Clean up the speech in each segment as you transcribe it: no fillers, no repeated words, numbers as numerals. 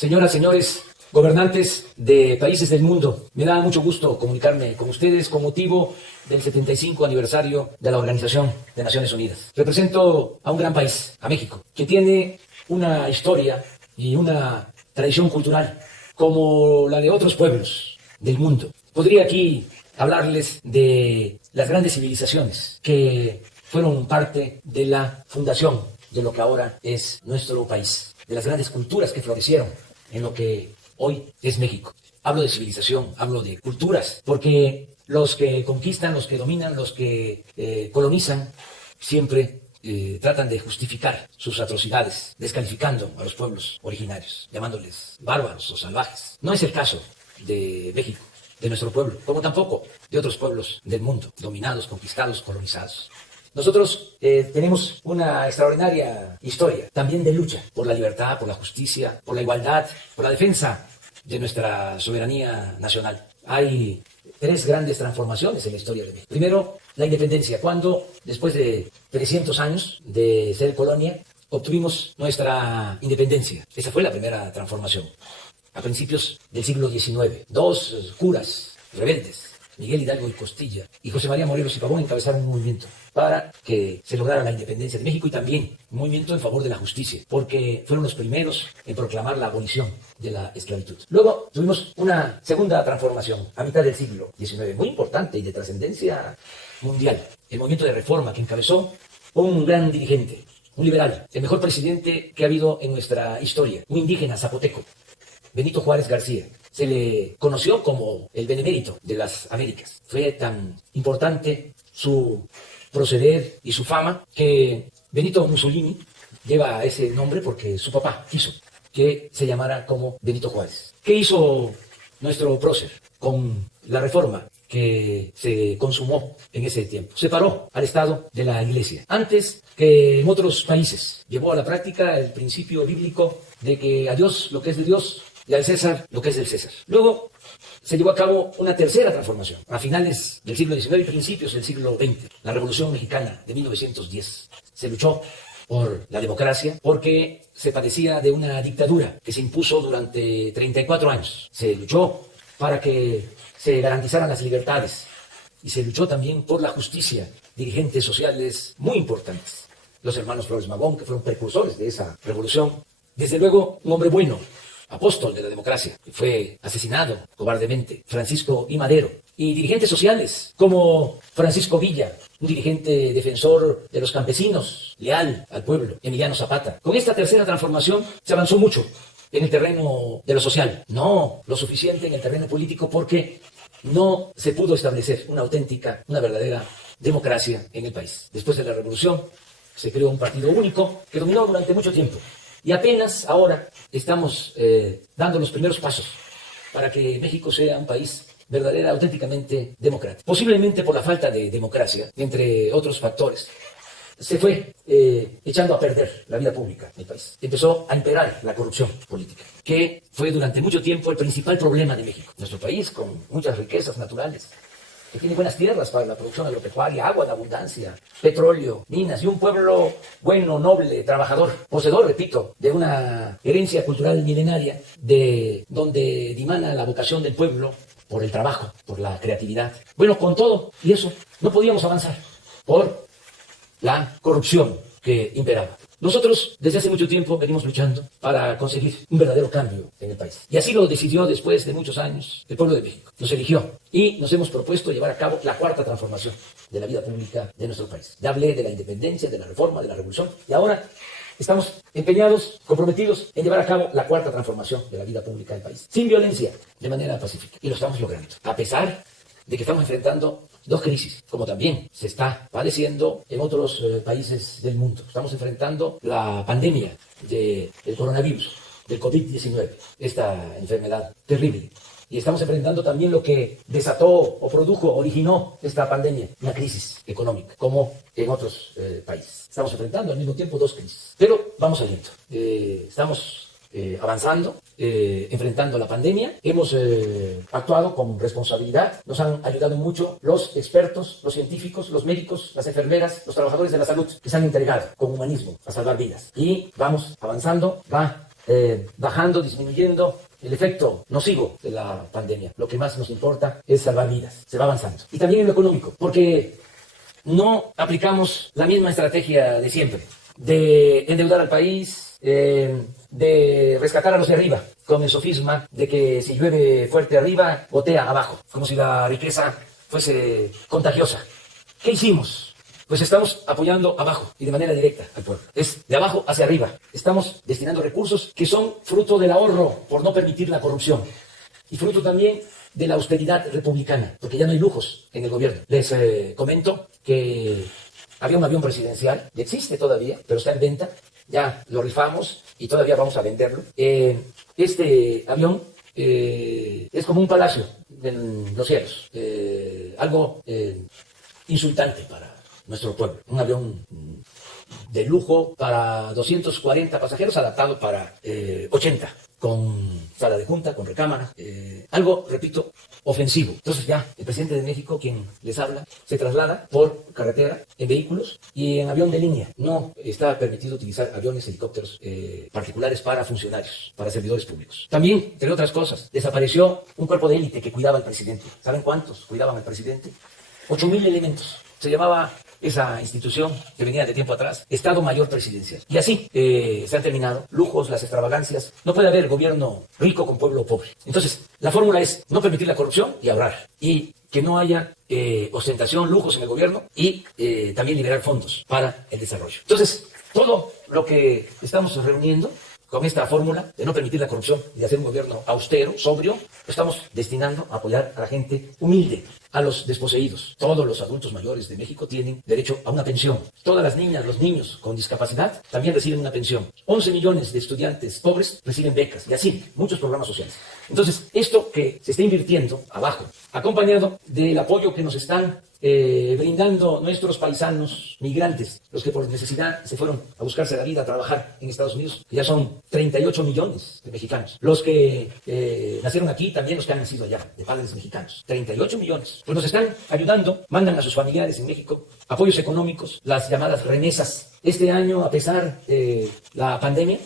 Señoras, señores, gobernantes de países del mundo, me da mucho gusto comunicarme con ustedes con motivo del 75 aniversario de la Organización de Naciones Unidas. Represento a un gran país, a México, que tiene una historia y una tradición cultural como la de otros pueblos del mundo. Podría aquí hablarles de las grandes civilizaciones que fueron parte de la fundación de lo que ahora es nuestro país, de las grandes culturas que florecieron en lo que hoy es México. Hablo de civilización, hablo de culturas, porque los que conquistan, los que dominan, los que colonizan, siempre tratan de justificar sus atrocidades, descalificando a los pueblos originarios, llamándoles bárbaros o salvajes. No es el caso de México, de nuestro pueblo, como tampoco de otros pueblos del mundo, dominados, conquistados, colonizados. Nosotros tenemos una extraordinaria historia, también de lucha por la libertad, por la justicia, por la igualdad, por la defensa de nuestra soberanía nacional. Hay tres grandes transformaciones en la historia de México. Primero, la independencia, cuando después de 300 años de ser colonia, obtuvimos nuestra independencia. Esa fue la primera transformación. A principios del siglo XIX, dos curas rebeldes, Miguel Hidalgo y Costilla y José María Morelos y Pavón, encabezaron un movimiento para que se lograra la independencia de México y también un movimiento en favor de la justicia, porque fueron los primeros en proclamar la abolición de la esclavitud. Luego tuvimos una segunda transformación a mitad del siglo XIX, muy importante y de trascendencia mundial, el movimiento de reforma que encabezó un gran dirigente, un liberal, el mejor presidente que ha habido en nuestra historia, un indígena zapoteco, Benito Juárez García. Se le conoció como el benemérito de las Américas. Fue tan importante su proceder y su fama que Benito Mussolini lleva ese nombre porque su papá quiso que se llamara como Benito Juárez. ¿Qué hizo nuestro prócer con la reforma que se consumó en ese tiempo? Separó al Estado de la Iglesia. Antes que en otros países, llevó a la práctica el principio bíblico de que a Dios lo que es de Dios y al César lo que es del César. Luego se llevó a cabo una tercera transformación a finales del siglo XIX y principios del siglo XX, la Revolución Mexicana de 1910. Se luchó por la democracia porque se padecía de una dictadura que se impuso durante 34 años. Se luchó para que se garantizaran las libertades y se luchó también por la justicia. Dirigentes sociales muy importantes, los hermanos Flores Magón, que fueron precursores de esa revolución. Desde luego, un hombre bueno, apóstol de la democracia, que fue asesinado cobardemente, Francisco I. Madero, y dirigentes sociales como Francisco Villa, un dirigente defensor de los campesinos, leal al pueblo, Emiliano Zapata. Con esta tercera transformación se avanzó mucho en el terreno de lo social, no lo suficiente en el terreno político porque no se pudo establecer una auténtica, una verdadera democracia en el país. Después de la revolución se creó un partido único que dominó durante mucho tiempo. Y apenas ahora estamos dando los primeros pasos para que México sea un país verdadera, auténticamente democrático. Posiblemente por la falta de democracia, entre otros factores, se fue echando a perder la vida pública del país. Empezó a imperar la corrupción política, que fue durante mucho tiempo el principal problema de México. Nuestro país, con muchas riquezas naturales, que tiene buenas tierras para la producción agropecuaria, agua en abundancia, petróleo, minas, y un pueblo bueno, noble, trabajador, poseedor, repito, de una herencia cultural milenaria, de donde dimana la vocación del pueblo por el trabajo, por la creatividad. Bueno, con todo y eso, no podíamos avanzar por la corrupción que imperaba. Nosotros, desde hace mucho tiempo, venimos luchando para conseguir un verdadero cambio en el país. Y así lo decidió después de muchos años el pueblo de México. Nos eligió y nos hemos propuesto llevar a cabo la cuarta transformación de la vida pública de nuestro país. Ya hablé de la independencia, de la reforma, de la revolución y ahora estamos empeñados, comprometidos en llevar a cabo la cuarta transformación de la vida pública del país. Sin violencia, de manera pacífica. Y lo estamos logrando. A pesar de que estamos enfrentando dos crisis, como también se está padeciendo en otros países del mundo. Estamos enfrentando la pandemia del coronavirus, del COVID-19, esta enfermedad terrible. Y estamos enfrentando también lo que desató o produjo, originó esta pandemia, una crisis económica, como en otros países. Estamos enfrentando al mismo tiempo dos crisis, pero vamos saliendo. Estamos avanzando, enfrentando la pandemia. Hemos actuado con responsabilidad. Nos han ayudado mucho los expertos, los científicos, los médicos, las enfermeras, los trabajadores de la salud, que se han entregado con humanismo a salvar vidas. Y vamos avanzando, va bajando, disminuyendo el efecto nocivo de la pandemia. Lo que más nos importa es salvar vidas. Se va avanzando. Y también en lo económico, porque no aplicamos la misma estrategia de siempre, de endeudar al país, de rescatar a los de arriba, con el sofisma de que si llueve fuerte arriba, gotea abajo, como si la riqueza fuese contagiosa. ¿Qué hicimos? Pues estamos apoyando abajo y de manera directa al pueblo. Es de abajo hacia arriba. Estamos destinando recursos que son fruto del ahorro por no permitir la corrupción y fruto también de la austeridad republicana, porque ya no hay lujos en el gobierno. Les comento que había un avión presidencial, y existe todavía, pero está en venta, ya lo rifamos y todavía vamos a venderlo. Este avión es como un palacio en los cielos, algo insultante para nuestro pueblo. Un avión de lujo para 240 pasajeros, adaptado para 80, con sala de junta, con recámara, algo, repito, ofensivo. Entonces ya el presidente de México, quien les habla, se traslada por carretera, en vehículos y en avión de línea. No está permitido utilizar aviones, helicópteros particulares para funcionarios, para servidores públicos. También, entre otras cosas, desapareció un cuerpo de élite que cuidaba al presidente. ¿Saben cuántos cuidaban al presidente? 8,000 elementos. Se llamaba esa institución, que venía de tiempo atrás, Estado Mayor Presidencial. Y así se han terminado lujos, las extravagancias. No puede haber gobierno rico con pueblo pobre. Entonces, la fórmula es no permitir la corrupción y ahorrar. Y que no haya ostentación, lujos en el gobierno y también liberar fondos para el desarrollo. Entonces, todo lo que estamos reuniendo con esta fórmula de no permitir la corrupción y de hacer un gobierno austero, sobrio, estamos destinando a apoyar a la gente humilde, a los desposeídos. Todos los adultos mayores de México tienen derecho a una pensión. Todas las niñas, los niños con discapacidad también reciben una pensión. 11 millones de estudiantes pobres reciben becas y así muchos programas sociales. Entonces, esto que se está invirtiendo abajo, acompañado del apoyo que nos están brindando nuestros paisanos migrantes, los que por necesidad se fueron a buscarse la vida, a trabajar en Estados Unidos, que ya son 38 millones de mexicanos. Los que nacieron aquí, también los que han nacido allá, de padres mexicanos, 38 millones. Pues nos están ayudando, mandan a sus familiares en México apoyos económicos, las llamadas remesas. Este año, a pesar de la pandemia,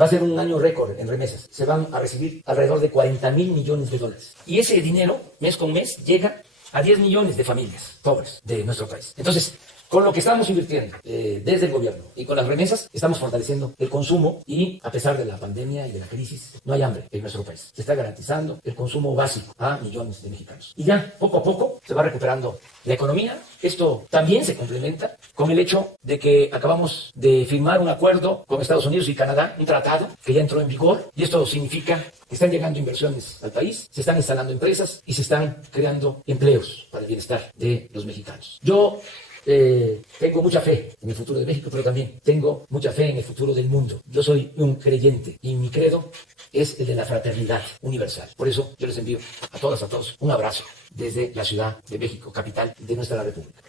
va a ser un año récord en remesas. Se van a recibir alrededor de 40,000 millones de dólares. Y ese dinero, mes con mes, llega a 10 millones de familias pobres de nuestro país. Entonces, con lo que estamos invirtiendo desde el gobierno y con las remesas, estamos fortaleciendo el consumo y, a pesar de la pandemia y de la crisis, no hay hambre en nuestro país. Se está garantizando el consumo básico a millones de mexicanos. Y ya, poco a poco, se va recuperando la economía. Esto también se complementa con el hecho de que acabamos de firmar un acuerdo con Estados Unidos y Canadá, un tratado que ya entró en vigor, y esto significa que están llegando inversiones al país, se están instalando empresas y se están creando empleos para el bienestar de los mexicanos. Yo tengo mucha fe en el futuro de México, pero también tengo mucha fe en el futuro del mundo. Yo soy un creyente y mi credo es el de la fraternidad universal. Por eso yo les envío a todas, a todos, un abrazo desde la Ciudad de México, capital de nuestra República.